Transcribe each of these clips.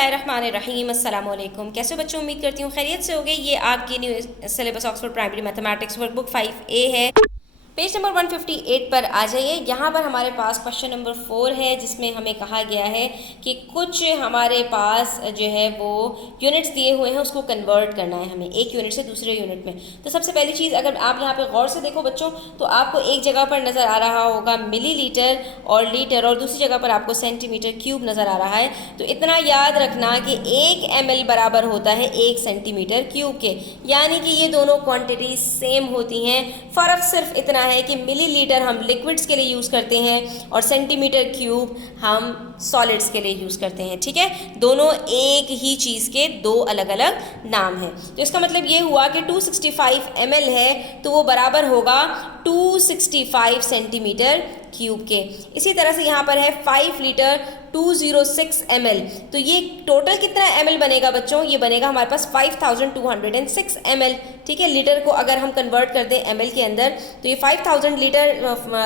बिस्मिल्लाहिर्रहमानिर्रहीम अस्सलाम वालेकुम। कैसे बच्चों, उम्मीद करती हूँ खैरियत से होंगे। ये आपकी new syllabus Oxford primary mathematics workbook 5A है। पेज नंबर 158 पर आ जाइए। यहाँ पर हमारे पास क्वेश्चन नंबर 4 है, जिसमें हमें कहा गया है कि कुछ हमारे पास जो है वो यूनिट्स दिए हुए हैं, उसको कन्वर्ट करना है हमें एक यूनिट से दूसरे यूनिट में। तो सबसे पहली चीज़, अगर आप यहाँ पे गौर से देखो बच्चों, तो आपको एक जगह पर नज़र आ रहा होगा मिलीलीटर और लीटर, और दूसरी जगह पर आपको सेंटीमीटर क्यूब नज़र आ रहा है। तो इतना याद रखना कि 1 ml बराबर होता है 1 सेंटीमीटर क्यूब के, यानी कि ये दोनों क्वांटिटी सेम होती हैं। फ़र्क सिर्फ इतना है कि मिलीलीटर हम लिक्विड्स के लिए यूज़ करते हैं और सेंटीमीटर क्यूब हम सॉलिड्स के लिए यूज़ करते हैं। ठीक है, दोनों एक ही चीज़ के दो अलग अलग नाम हैं। तो इसका मतलब ये हुआ कि 265 ml है तो वो बराबर होगा 265 सेंटीमीटर क्यूब के। इसी तरह से यहाँ पर है 5 लीटर 206 ml, तो ये टोटल कितना ml बनेगा बच्चों? ये बनेगा हमारे पास 5206 ml। ठीक है, लीटर को अगर हम कन्वर्ट कर दें ml के अंदर, तो ये 5000 लीटर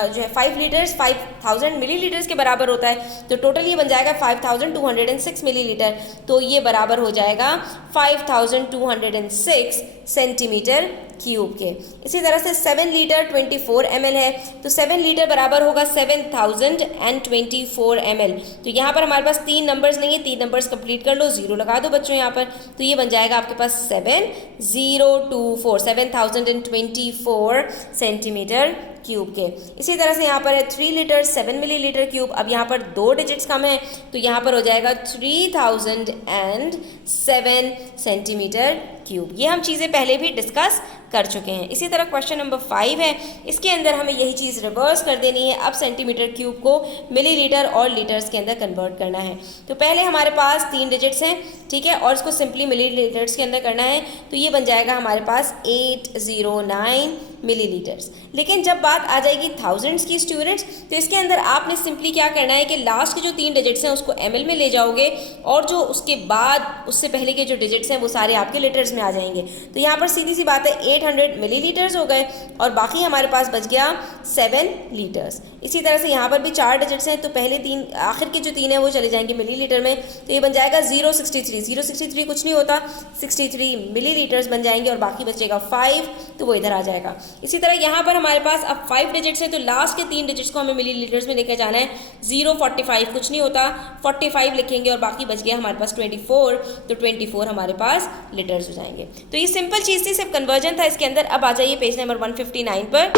जो है 5 लीटर्स 5000 मिलीलीटर्स के बराबर होता है। तो टोटल ये बन जाएगा 5206 मिलीलीटर, तो ये बराबर हो जाएगा 5206 सेंटीमीटर क्यूब के। इसी तरह से 7 लीटर 24 ml है, तो 7 लीटर बराबर होगा 7024 ml। तो यहाँ पर हमारे पास 3 नंबर्स नहीं है, 3 नंबर्स कंप्लीट कर लो, 0 लगा दो बच्चों यहाँ पर, तो ये बन जाएगा आपके पास 7024 सेंटीमीटर क्यूब के। इसी तरह से यहाँ पर है 3 लीटर 7 मिलीलीटर क्यूब। अब यहाँ पर 2 डिजिट्स कम है, तो यहाँ पर हो जाएगा 3007 सेंटीमीटर क्यूब। ये हम चीज़ें पहले भी डिस्कस कर चुके हैं। इसी तरह क्वेश्चन नंबर 5 है, इसके अंदर हमें यही चीज़ रिवर्स कर देनी है। अब सेंटीमीटर क्यूब को मिलीलीटर और लीटर्स के अंदर कन्वर्ट करना है। तो पहले हमारे पास 3 डिजिट्स हैं, ठीक है, और इसको सिंपली मिलीलीटर्स के अंदर करना है, तो ये बन जाएगा हमारे पास 809 मिलीलीटर्स। लेकिन जब बात आ जाएगी थाउजेंड्स की स्टूडेंट्स, तो इसके अंदर आपने सिंपली क्या करना है कि लास्ट के जो 3 डिजिट्स हैं उसको ml में ले जाओगे, और जो उसके बाद उससे पहले के जो डिजिट्स हैं वो सारे आपके लीटर्स में आ जाएंगे। तो यहाँ पर सीधी सी बात है 800 मिलीलीटर्स हो गए, और बाकी हमारे पास बच गया 7 लीटर्स। इसी तरह से यहाँ पर भी 4 डिजिट्स हैं, तो पहले 3 आखिर के जो 3 हैं वो चले जाएंगे मिलीलीटर में, तो ये बन जाएगा 063 कुछ नहीं होता, 63 मिलीलीटर्स बन जाएंगे, और बाकी बचेगा 5, तो वो इधर आ जाएगा। इसी तरह यहाँ पर हमारे पास अब 5 डिजिट्स हैं, तो लास्ट के 3 डिजिट्स को हमें मिलीलीटर्स में लेकर जाना है। 045 कुछ नहीं होता, 45 लिखेंगे, और बाकी बच गया हमारे पास 24, तो 24 हमारे पास लीटर्स हो जाएंगे। तो ये सिंपल चीज़ थी, सिर्फ कन्वर्जन था इसके अंदर। अब आ जाइए पेज नंबर 159 पर।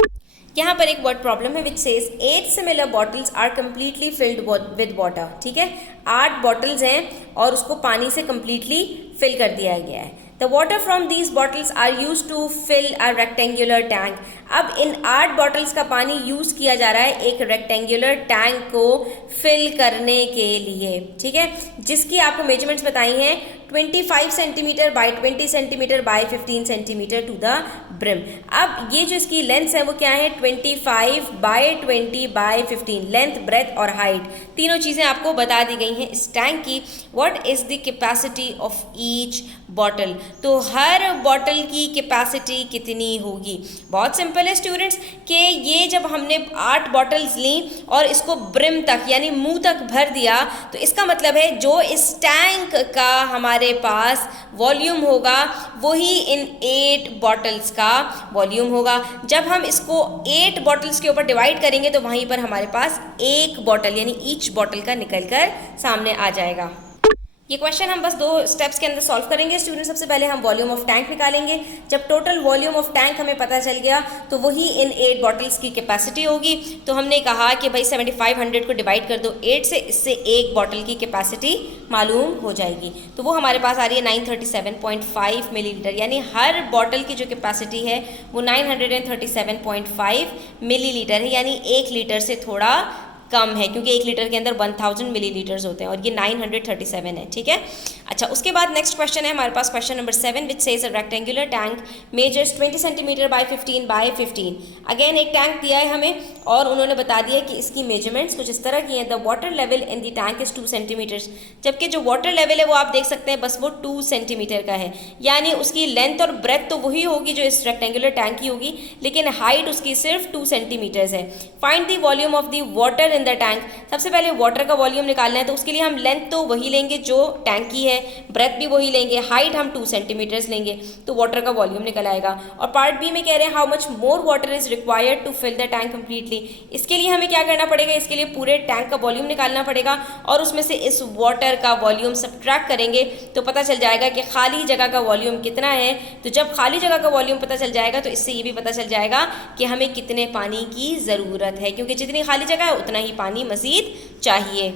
यहाँ पर एक वर्ड प्रॉब्लम है which says 8 similar bottles are completely filled with water. ठीक है, 8 बॉटल्स हैं और उसको पानी से कम्प्लीटली फिल कर दिया गया है। The water from these bottles are use to fill a rectangular tank. अब इन 8 बॉटल्स का पानी यूज किया जा रहा है एक रेक्टेंगुलर टैंक को फिल करने के लिए। ठीक है, जिसकी आपको मेजरमेंट्स बताई हैं 25 centimetre by 20 centimetre by 15 centimetre to the brim. अब ये जो इसकी लेंथ है वो क्या है, 25 बाई 20 बाई 15, लेंथ ब्रेथ और हाइट, तीनों चीज़ें आपको बता दी गई हैं इस टैंक की। What is the capacity of each bottle, तो हर बॉटल की कैपेसिटी कितनी होगी? बहुत सिंपल है स्टूडेंट्स कि ये जब हमने 8 बॉटल्स ली और इसको ब्रिम तक यानी मुंह तक भर दिया, तो इसका मतलब है जो इस टैंक का हमारे पास वॉल्यूम होगा वही इन 8 बॉटल्स का वॉल्यूम होगा। जब हम इसको 8 बॉटल्स के ऊपर डिवाइड करेंगे तो वहीं पर हमारे पास एक बॉटल यानी ईच बॉटल का निकलकर सामने आ जाएगा। ये क्वेश्चन हम बस 2 स्टेप्स के अंदर सॉल्व करेंगे स्टूडेंट। सबसे पहले हम वॉल्यूम ऑफ टैंक निकालेंगे। जब टोटल वॉल्यूम ऑफ टैंक हमें पता चल गया तो वही इन 8 बॉटल्स की कैपेसिटी होगी। तो हमने कहा कि भाई 7500 को डिवाइड कर दो 8 से, इससे एक बॉटल की कैपेसिटी मालूम हो जाएगी। तो वो हमारे पास आ रही है 937.5 मिलीलीटर, यानी हर बॉटल की जो कैपेसिटी है वो 937.5 मिलीलीटर है, यानी 1 लीटर से थोड़ा कम है, क्योंकि 1 लीटर के अंदर 1000 मिलीलीटर्स होते हैं और ये 937 है। ठीक है, अच्छा, उसके बाद नेक्स्ट क्वेश्चन है हमारे पास question number 7 which says a rectangular tank measures 20 centimetre by 15 by 15। Again एक टैंक दिया है हमें और उन्होंने बता दिया कि इसकी मेजरमेंट्स कुछ इस तरह की हैं। The water level in the tank is 2 centimetres, जबकि जो वाटर लेवल है वो आप देख सकते हैं बस वो 2 सेंटीमीटर का है, यानी उसकी लेंथ और ब्रेथ तो वही होगी जो इस रेक्टेंगुलर टैंक की होगी, लेकिन हाइट उसकी सिर्फ 2 सेंटीमीटर्स है। Find the volume of the water in the tank, सबसे पहले वाटर का वॉल्यूम निकालना है, तो उसके लिए हम लेंथ तो वही लेंगे जो टैंक की है, ब्रेथ भी वही लेंगे, हाइट हम 2 सेंटीमीटर्स लेंगे, तो वाटर का वॉल्यूम निकल आएगा। और पार्ट बी में कह रहे हैं how much more water is required to fill the tank completely. इसके लिए हमें क्या करना पड़ेगा, इसके लिए पूरे टैंक का वॉल्यूम निकालना पड़ेगा और उसमें से इस वाटर का वॉल्यूम सब्ट्रैक्ट करेंगे तो पता चल जाएगा कि खाली जगह का वॉल्यूम कितना है। तो जब खाली जगह का वॉल्यूम पता चल जाएगा तो इससे ये भी पता चल जाएगा कि हमें कितने पानी की ज़रूरत है, क्योंकि जितनी खाली जगह है उतना ही पानी मज़ीद चाहिए।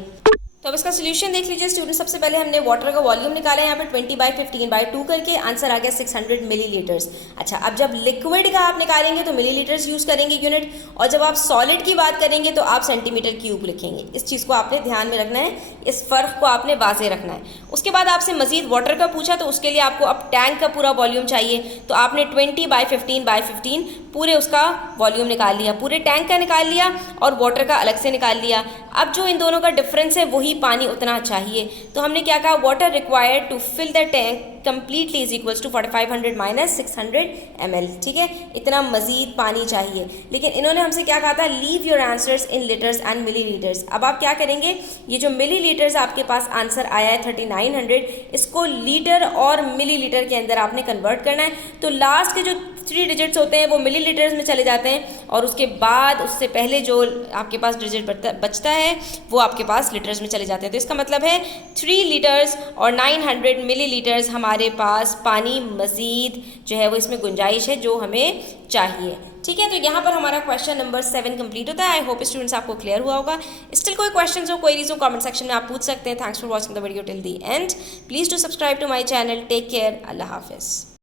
तो अब इसका सोल्यूशन देख लीजिए स्टूडेंट। सबसे पहले हमने वाटर का वॉल्यूम निकाला है यहाँ पे 20/15/2 करके, आंसर आ गया 600 मिलीलीटर्स। अच्छा, अब जब लिक्विड का आप निकालेंगे तो मिलीलीटर्स यूज़ करेंगे यूनिट, और जब आप सॉलिड की बात करेंगे तो आप सेंटीमीटर क्यूब लिखेंगे। इस चीज़ को आपने ध्यान में रखना है, इस फ़र्क को आपने वाज़े रखना है। उसके बाद आपसे मज़ीद वाटर का पूछा तो उसके लिए आपको अब टैंक का पूरा वॉल्यूम चाहिए, तो आपने 20/15/15 पूरे उसका वॉल्यूम निकाल लिया, पूरे टैंक का निकाल लिया और वाटर का अलग से निकाल लिया। अब जो इन दोनों का डिफरेंस है वही पानी उतना चाहिए, तो हमने क्या कहा, water required to fill the tank completely is equals to 4500 minus 600 ml। ठीक है, इतना मजीद पानी चाहिए। लेकिन इन्होंने हमसे क्या कहा था, leave your answers in litres and millilitres. अब आप क्या करेंगे, ये जो मिलीलीटर्स आपके पास आंसर आया है 3900, इसको लीटर और मिलीलीटर के अंदर आपने कन्वर्ट करना है। तो लास्ट के जो 3 डिजिट्स होते हैं वो मिलीलीटर्स में चले जाते हैं, और उसके बाद उससे पहले जो आपके पास डिजिट बचता है वो आपके पास लीटर्स में चले जाते हैं। तो इसका मतलब है 3 लीटर्स और 900 मिलीलीटर्स हमारे पास पानी मज़ीद जो है वो इसमें गुंजाइश है जो हमें चाहिए। ठीक है, तो यहाँ पर हमारा क्वेश्चन नंबर 7 कंप्लीट होता है। आई होप स्टूडेंट्स आपको क्लियर हुआ होगा। स्टिल कोई क्वेश्चन हो, क्वेरीज हो, कमेंट सेक्शन में आप पूछ सकते हैं। Thanks for watching the video till the end. Please do subscribe to my channel. Take care. अल्लाह हाफिज़।